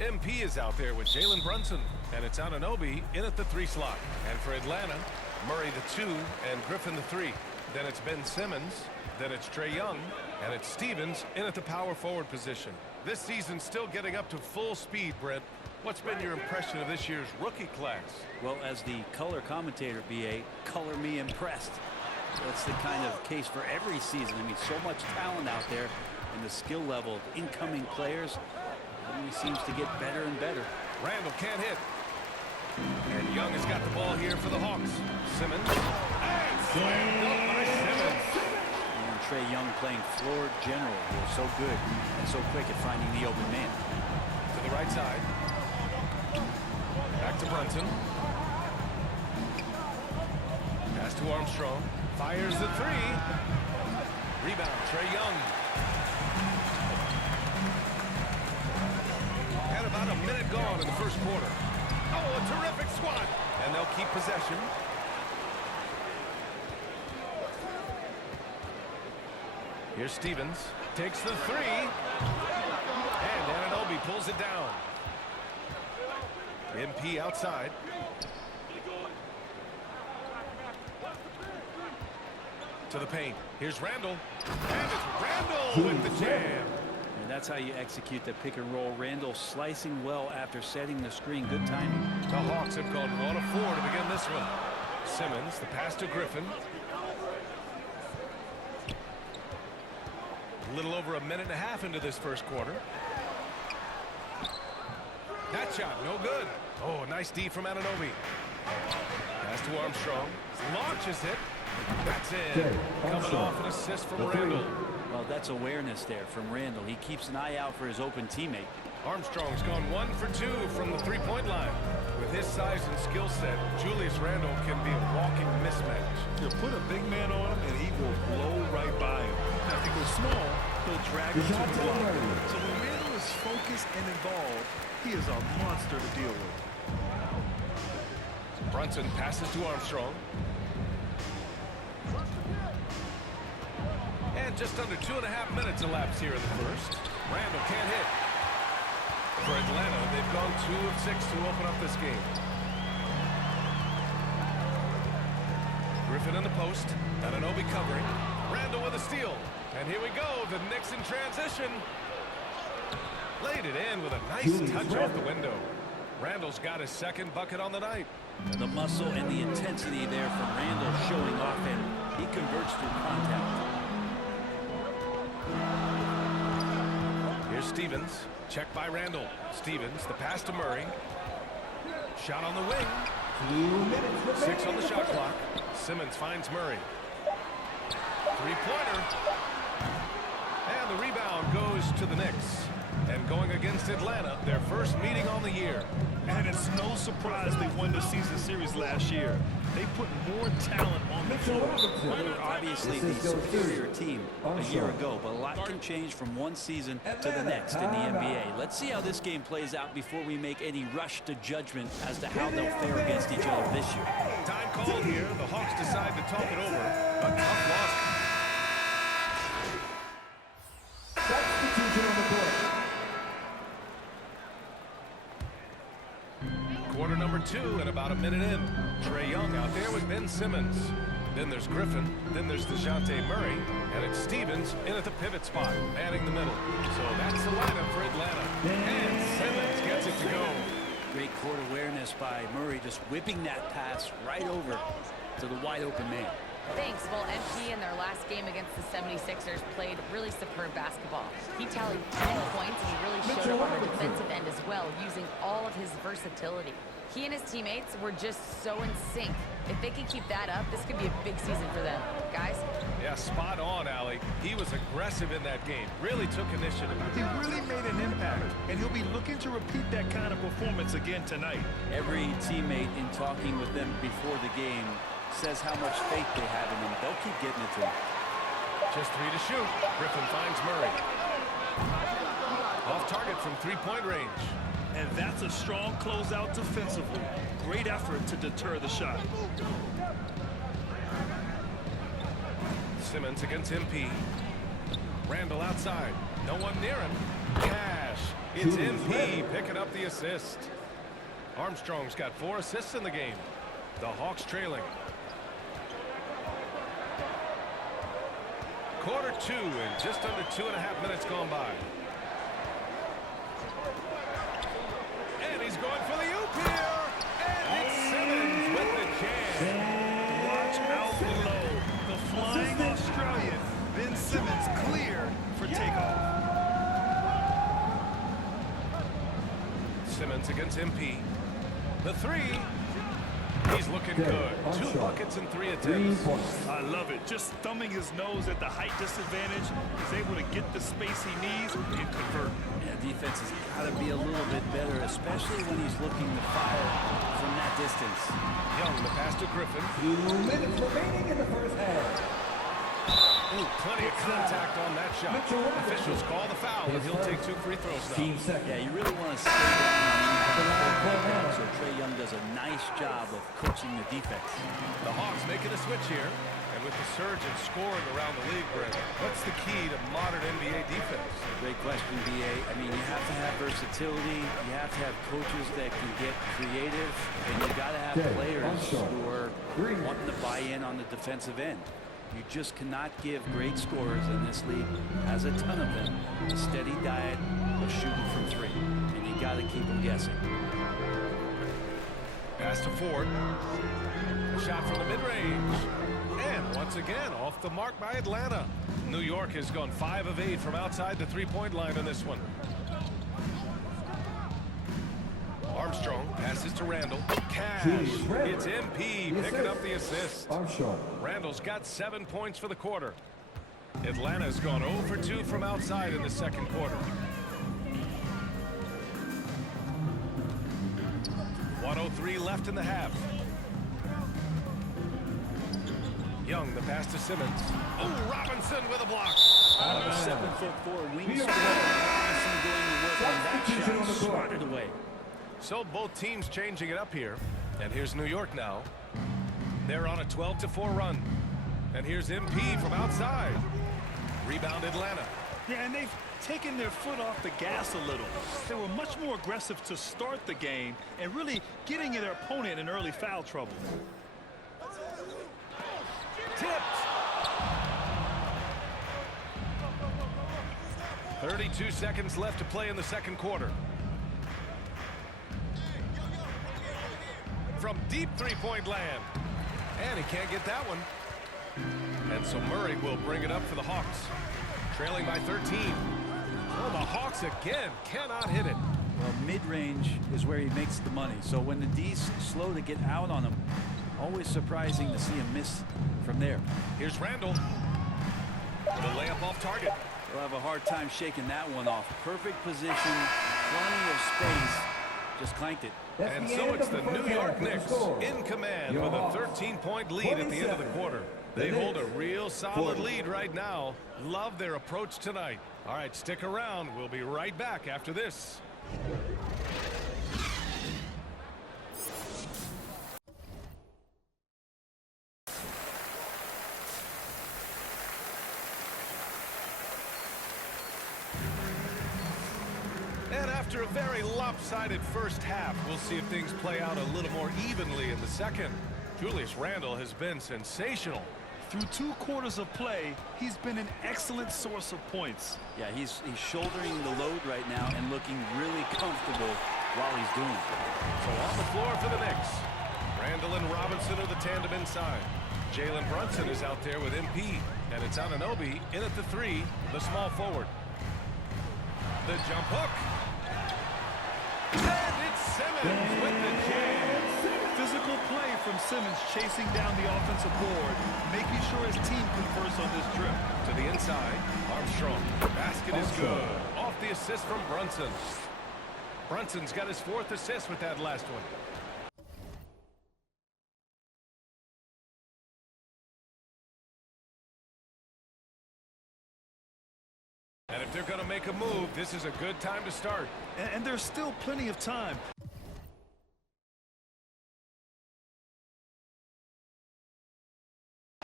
MP is out there with Jalen Brunson, and it's Anunoby in at the 3 slot. And for Atlanta, Murray the 2 and Griffin the 3. Then it's Ben Simmons, then it's Trae Young, and it's Stevens in at the power forward position. This season's still getting up to full speed, Brent. What's been your impression of this year's rookie class? Well, as the color commentator, BA, color me impressed. That's the kind of case for every season. I mean, so much talent out there, and the skill level of incoming players only seems to get better and better. Randall can't hit. And Young has got the ball here for the Hawks. Simmons. And slammed up by Simmons. And Trae Young playing floor general here. So good and so quick at finding the open man. To the right side. Back to Brunson. Pass to Armstrong. Fires the 3. Rebound, Trae Young. And about a minute gone in the first quarter. Oh, a terrific swat. And they'll keep possession. Here's Stevens. Takes the 3. And Anunoby pulls it down. MP outside. To the paint. Here's Randall. And it's Randall with the jam. And that's how you execute the pick and roll. Randall slicing well after setting the screen. Good timing. The Hawks have gone 1 of 4 to begin this one. Simmons, the pass to Griffin. A little over a minute and a half into this first quarter. That shot, no good. Oh, nice D from Anunoby. Pass to Armstrong. Launches it. That's it. Coming off an assist from Randall. Well, that's awareness there from Randall. He keeps an eye out for his open teammate. Armstrong's gone 1 for 2 from the 3-point line. With his size and skill set, Julius Randall can be a walking mismatch. You put a big man on him, and he will blow right by him. Now, if he goes small, he'll drag him to the block. So when Randall is focused and involved, he is a monster to deal with. Brunson passes to Armstrong. And just under 2.5 minutes elapsed here in the first. Randall can't hit. For Atlanta, they've gone 2 of 6 to open up this game. Griffin in the post. Anunoby covering. Randall with a steal. And here we go. The Knicks in transition. Laid it in with a nice touch off the window. Randall's got his second bucket on the night. And the muscle and the intensity there from Randall showing off, and he converts through contact. Here's Stevens. Checked by Randall. Stevens, the pass to Murray. Shot on the wing. 6 on the shot clock. Simmons finds Murray. 3-pointer. And the rebound goes to the Knicks. And going against Atlanta, their first meeting on the year. And it's no surprise they won the season series last year. They put more talent on the floor. Well, they were obviously the superior team a year ago, but a lot can change from one season to the next in the NBA. Let's see how this game plays out before we make any rush to judgment as to how they'll fare against each other this year. Time called here. The Hawks decide to talk it over. A tough loss. Substitution on the court. Quarter number 2 and about a minute in. Trae Young out there with Ben Simmons. Then there's Griffin. Then there's DeJounte Murray. And it's Stevens in at the pivot spot, manning the middle. So that's the lineup for Atlanta. And Simmons gets it to go. Great court awareness by Murray, just whipping that pass right over to the wide open man. Thanks. Well, MP in their last game against the 76ers played really superb basketball. He tallied 10 points, and he really showed up on the defensive end as well, using all of his versatility. He and his teammates were just so in sync. If they can keep that up, this could be a big season for them. Guys? Yeah, spot on, Allie. He was aggressive in that game. Really took initiative. He really made an impact, and he'll be looking to repeat that kind of performance again tonight. Every teammate in talking with them before the game says how much faith they have in him. They'll keep getting it to him. Just 3 to shoot. Griffin finds Murray. Off target from 3-point range. And that's a strong closeout defensively. Great effort to deter the shot. Simmons against MP. Randall outside. No one near him. Cash It's MP picking up the assist. Armstrong's got 4 assists in the game. The Hawks trailing. Quarter 2 and just under 2.5 minutes gone by. And he's going for the oop here. And it's Simmons with the jam. Watch out below. The flying Australian, Ben Simmons, clear for takeoff. Simmons against MP. The 3. He's looking good. 2 buckets and 3 attempts. I love it. Just thumbing his nose at the height disadvantage. He's able to get the space he needs and convert. Yeah, defense has got to be a little bit better, especially when he's looking to fire from that distance. Young, the pass to Griffin. 2 minutes remaining in the first half. Ooh, plenty of contact on that shot. Officials call the foul, and he'll take 2 free throws now. Yeah, you really want to stay down on the so Trae Young does a nice job of coaching the defense. The Hawks making a switch here. And with the surge in scoring around the league, Brent, what's the key to modern NBA defense? Great question, B.A. I mean, you have to have versatility. You have to have coaches that can get creative. And you got to have players who are wanting to buy in on the defensive end. You just cannot give great scorers in this league, has a ton of them, a steady diet of shooting from 3. And you got to keep them guessing. Pass to Ford. A shot from the mid-range. And once again, off the mark by Atlanta. New York has gone 5 of 8 from outside the 3-point line in this one. Armstrong passes to Randall. Cash. It's MP picking up the assist. Randall's got 7 points for the quarter. Atlanta's gone 0 for 2 from outside in the second quarter. 1:03 left in the half. Young, the pass to Simmons. Oh, Robinson with a block. Another 7'4" wingspan. Robinson doing the work on that shot. Swatted away. So both teams changing it up here. And here's New York now. They're on a 12-4 run. And here's MP from outside. Rebound Atlanta. Yeah, and they've taken their foot off the gas a little. They were much more aggressive to start the game and really getting their opponent in early foul trouble. Tipped. 32 seconds left to play in the second quarter. From deep 3-point land. And he can't get that one. And so Murray will bring it up for the Hawks. Trailing by 13. Oh, the Hawks again cannot hit it. Well, mid-range is where he makes the money. So when the D's slow to get out on him, always surprising to see him miss from there. Here's Randall. The layup off target. He'll have a hard time shaking that one off. Perfect position, plenty of space. Just clanked it. And so it's the New York Knicks in command with a 13-point lead at the end of the quarter. They hold a real solid lead right now. Love their approach tonight. All right, stick around. We'll be right back after this. And after a very lopsided first half, we'll see if things play out a little more evenly in the second. Julius Randle has been sensational. Through 2 quarters of play, he's been an excellent source of points. Yeah, he's shouldering the load right now and looking really comfortable while he's doing it. So on the floor for the Knicks, Randle and Robinson are the tandem inside. Jalen Brunson is out there with MP, and it's Anunoby in at the 3, the small forward. The jump hook. And it's Simmons with the jam. Physical play from Simmons chasing down the offensive board, making sure his team converts on this trip. To the inside, Armstrong. Basket is good. Off the assist from Brunson. Brunson's got his 4th assist with that last one. And if they're going to make a move, this is a good time to start. And there's still plenty of time.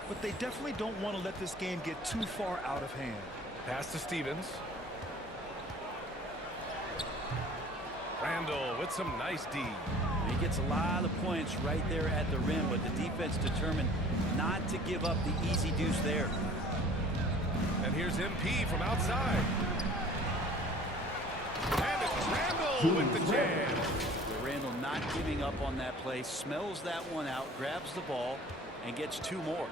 But they definitely don't want to let this game get too far out of hand. Pass to Stevens. Randall with some nice D. He gets a lot of points right there at the rim, but the defense determined not to give up the easy deuce there. And here's MP from outside. And it's Randall with the jam. Randall not giving up on that play, smells that one out, grabs the ball, and gets 2 more.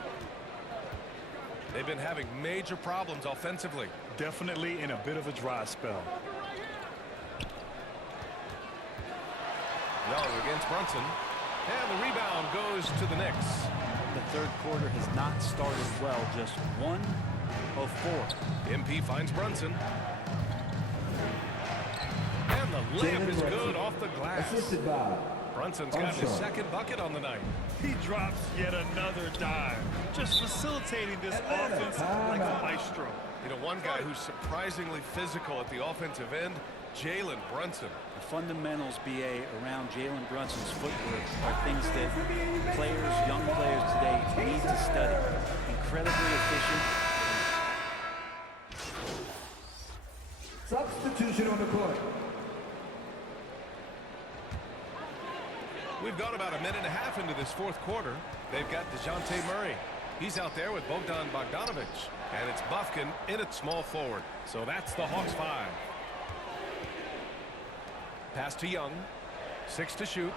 They've been having major problems offensively. Definitely in a bit of a dry spell. Young against Brunson. And the rebound goes to the Knicks. The third quarter has not started well, just 1 of 4. MP finds Brunson. And the layup is good off the glass. Assisted by Brunson's got his second bucket on the night. He drops yet another dime, just facilitating this offense like a maestro. You know, one guy who's surprisingly physical at the offensive end, Jalen Brunson. The fundamentals, BA, around Jalen Brunson's footwork are things that players, young players today need to study. Incredibly efficient. substitution on the court. We've gone about a minute and a half into this fourth quarter. They've got DeJounte Murray. He's out there with Bogdan Bogdanovic. And it's Bufkin in at small forward. So that's the Hawks 5. Pass to Young. 6 to shoot.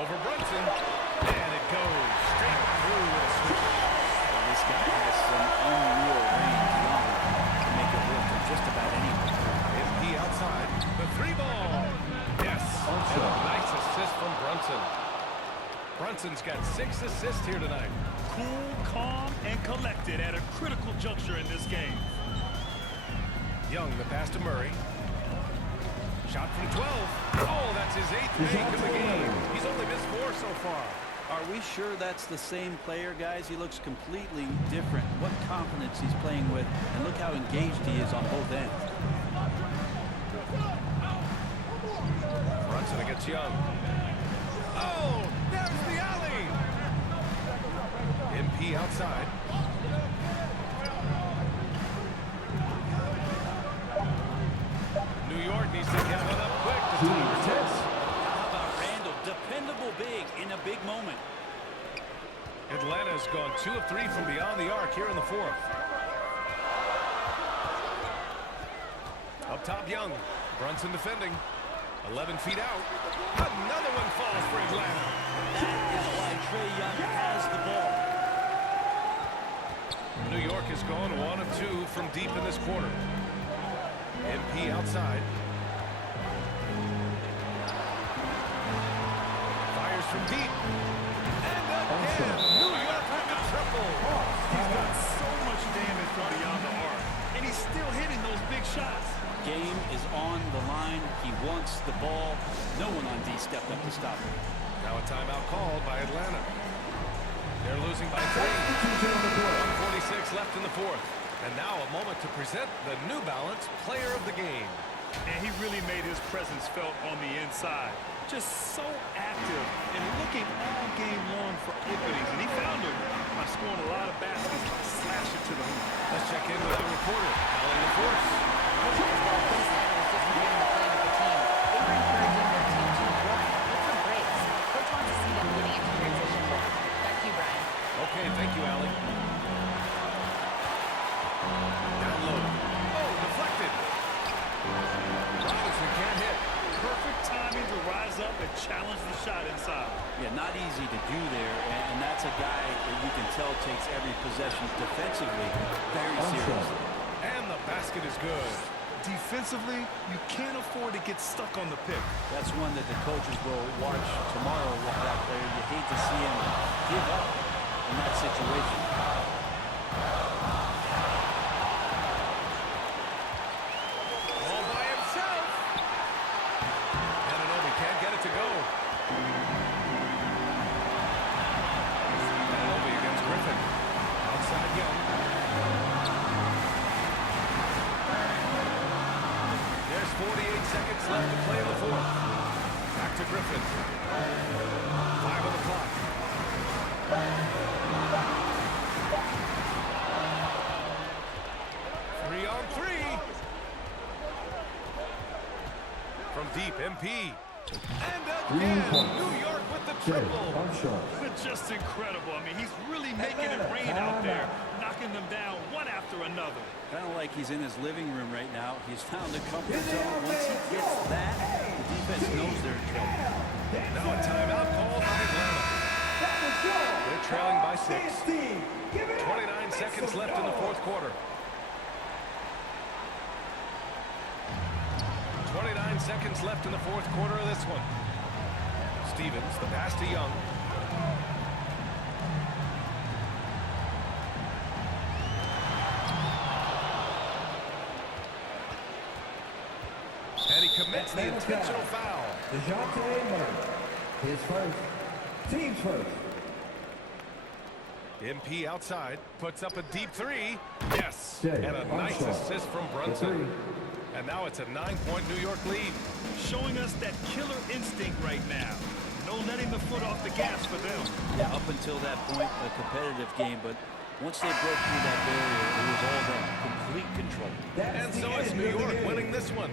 Over Brunson. And it goes straight through with a switch. Well, this guy has some unreal range to make it work from just about anywhere. MP outside. The 3-ball. Yes. And a nice assist from Brunson. Brunson's got 6 assists here tonight. Cool, calm, and collected at a critical juncture in this game. Young, the pass to Murray. Shot from 12. Oh, that's his 8th make of the game. He's only missed 4 so far. Are we sure that's the same player, guys? He looks completely different. What confidence he's playing with, and look how engaged he is on both ends. Brunson against Young. Oh, there's the alley. MP outside. New York needs to get one up quick to tie the test. How about Randall? Dependable big in a big moment. Atlanta's gone 2 of 3 from beyond the arc here in the fourth. Up top, Young. Brunson defending. 11 feet out. Another one falls for Atlanta. That is why Trae Young has the ball. New York has gone 1 of 2 from deep in this quarter. MP outside. Fires from deep. And again, New York with the triple. He's got so much damage from beyond the arc, and he's still hitting those big shots. Game is on the line. He wants the ball. No one on D stepped up to stop him. Now a timeout called by Atlanta. They're losing by 3. Substitution on the court. 1:46 left in the fourth. And now a moment to present the New Balance Player of the Game. And he really made his presence felt on the inside. Just so active and looking all game long for openings. And he found them by scoring a lot of baskets by slashing to the hoop. Let's check in with the reporter, Alan LaForce. Coach Oswald thinks that was just beginning to play with the team. They were encouraging their team to work with some breaks. Coach wants to see them getting into transition more. Back to you, Brian. Okay, thank you, Allie. Down low. Oh, deflected. Robinson can't hit. Perfect timing to rise up and challenge the shot inside. Yeah, not easy to do there, and that's a guy that you can tell takes every possession defensively very seriously. And the basket is good. Defensively, you can't afford to get stuck on the pick. That's one that the coaches will watch tomorrow with that player. You hate to see him give up in that situation. All by himself. Anunoby can't get it to go. Anunoby against Griffin. Outside Young. There's 48 seconds left to play in the fourth. Back to Griffin. 5 on the clock. Three on 3. From deep, MP. And again, New York with the triple. Just incredible. I mean, he's really making it rain out there, knocking them down one after another. Kind of like he's in his living room right now. He's found a comfort zone. Once he gets that, the defense knows they're in trouble. Now a timeout called by Atlanta. They're trailing by 6. 29 seconds left in the fourth quarter. 29 seconds left in the fourth quarter of this one. Stevens, the pass to Young. And he commits the intentional foul. DeJounte Murray. His first. Team's first. MP outside, puts up a deep 3. Yes, Jay, and a nice assist from Brunson. And now it's a 9-point New York lead. Showing us that killer instinct right now. No letting the foot off the gas for them. Yeah, up until that point, a competitive game, but once they broke through that barrier, it was all them. Complete control. And so it's New York winning this one.